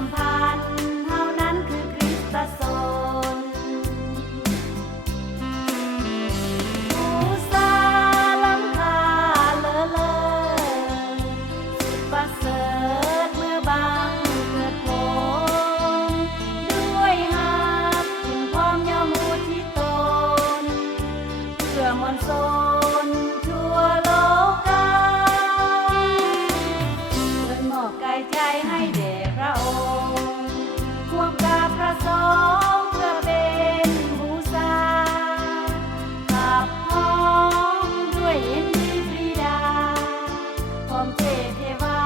สัมพันธ์เฮานั้นคือคริสตชนผู้สาลังคาเลอเลอสุดประเสริฐเมื่อบางเกิดผลด้วยฮักถึงพร้อมยอมอุทิศตนเพื่อมวลชนทั่วโลกาเพิ่นมอบกายใจให้แด่พระองค์ร่วมกับพระสงฆ์เพื่อเป็นบูชาขับห้องด้วยอินทรีย์ปรีดาพร้อมเทพเทวา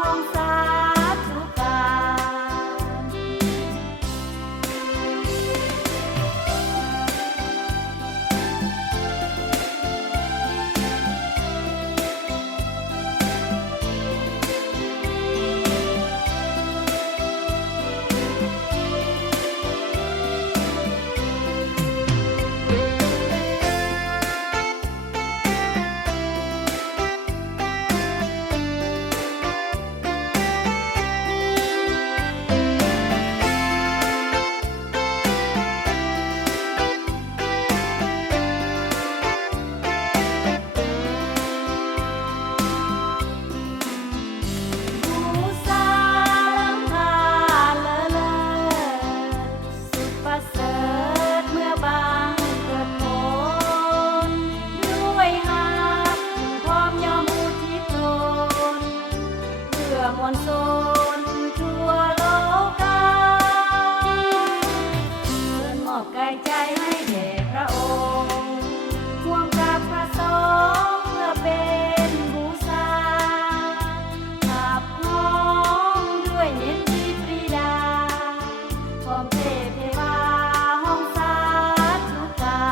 ห้องสาธุการมวลชนทั่วโลกาเพิ่นมอบกายใจให้แด่พระองค์ร่วมกับพระสงฆ์เพื่อเป็นบูชาขับห้องด้วยอินทรีย์ปรีดาพร้อมเทพเทวาห้องสาธุการ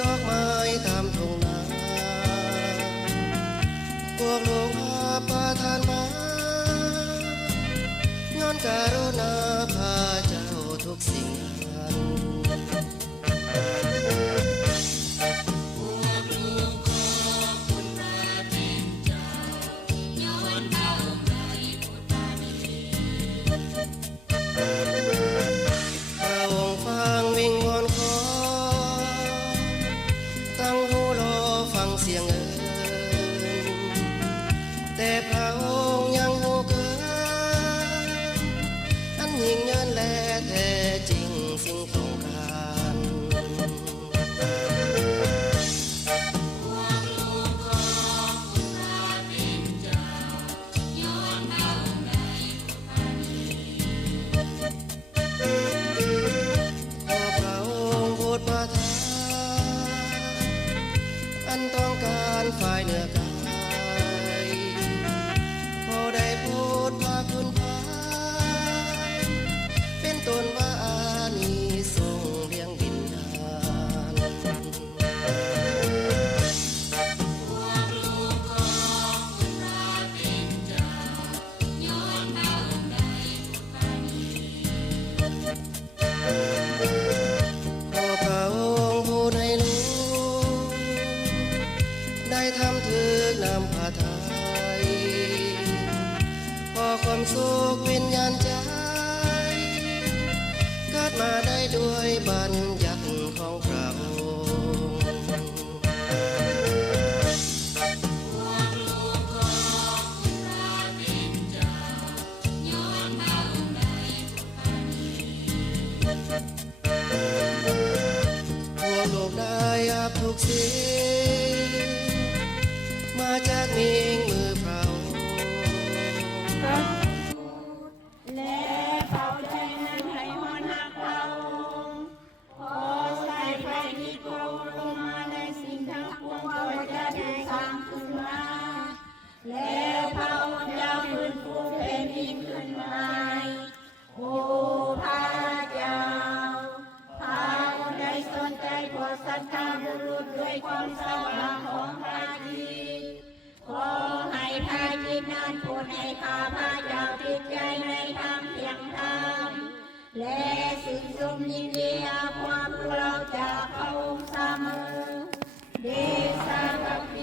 ดอกไม้ตามทุ่งนาพวกลูกหาประทานมาย้อนกรุณาพาเจ้าทุกสิ่งพวกลูกของคุณพระเท ความสุขวิญญาณใจเกิดมาได้ด้วยบัญญัติของพระองค์พวกโลกได้อาบทุกสิ่งมาจากนิ่งมือพระองค์และเฝ้าใจนั้นให้ฮอดฮักเขาขอใส่ไฟที่โกลงมาในสิ่งทั้งปวงก็จะได้สร้างขึ้นมาแล้วพระองค์จะฟื้นฟูแผ่นดินขึ้นมาโอ้พระเจ้าพระองค์ได้สนใจโปรดศรัทธาบุรุษด้วยความสว่างของพระจิตขอให้พระจิตนั้นโปรดให้ข้าพระเจ้าติดใจในทางเที่ยงธรรมและชื่นชมยินดีอาความเราจากพระองค์เสมอเดชะกับพิ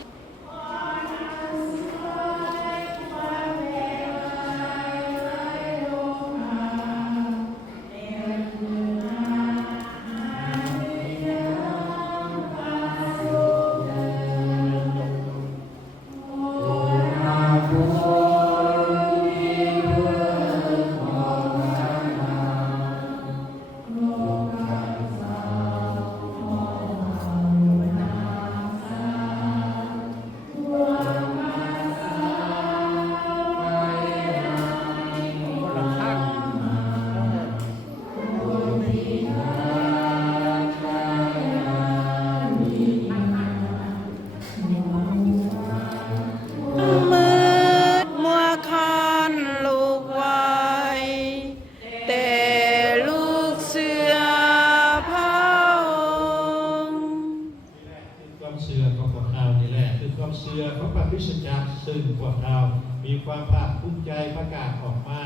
ของพระคริสตจักรซึ่งพวกเรามีความภาคภูมิใจประกาศออกมา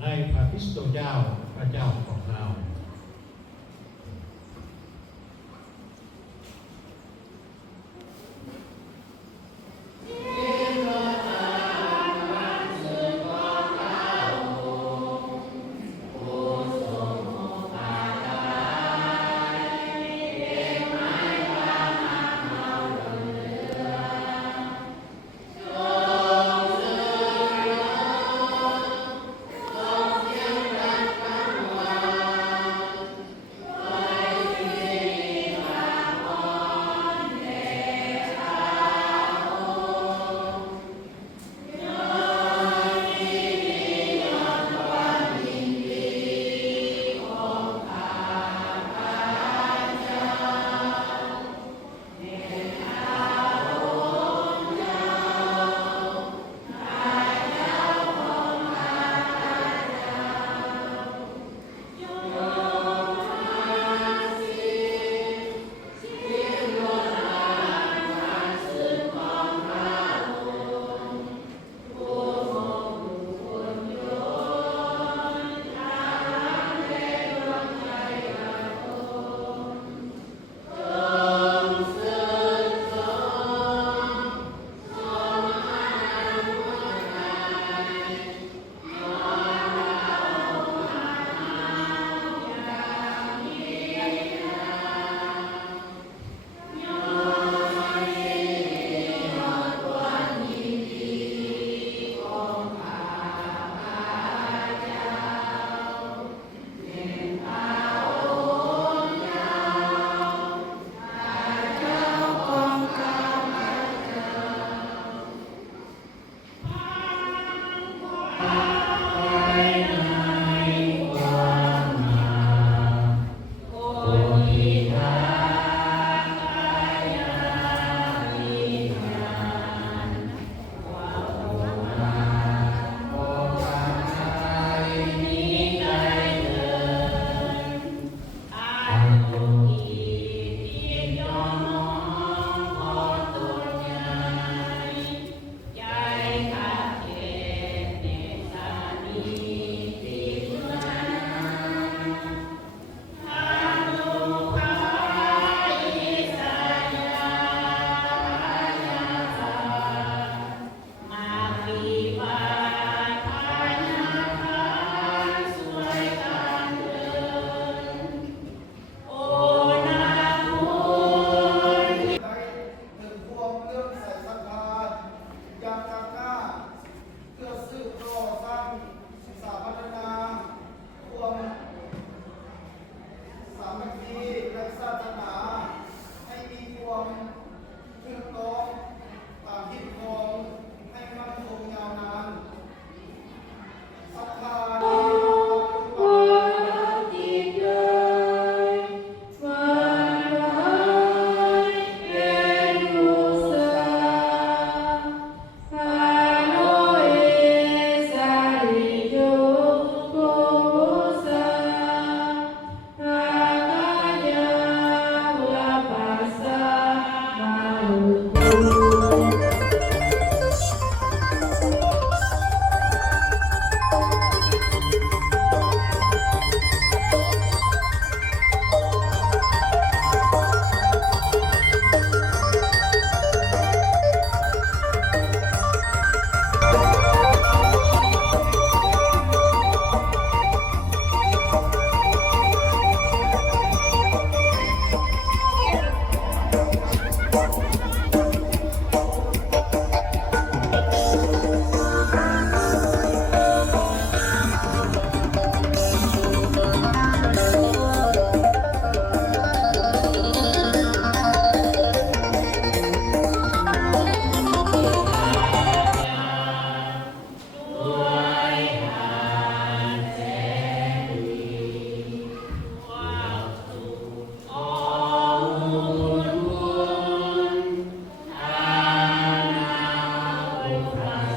ในพระคริสตเจ้าพระเจ้าของเรา โอกาส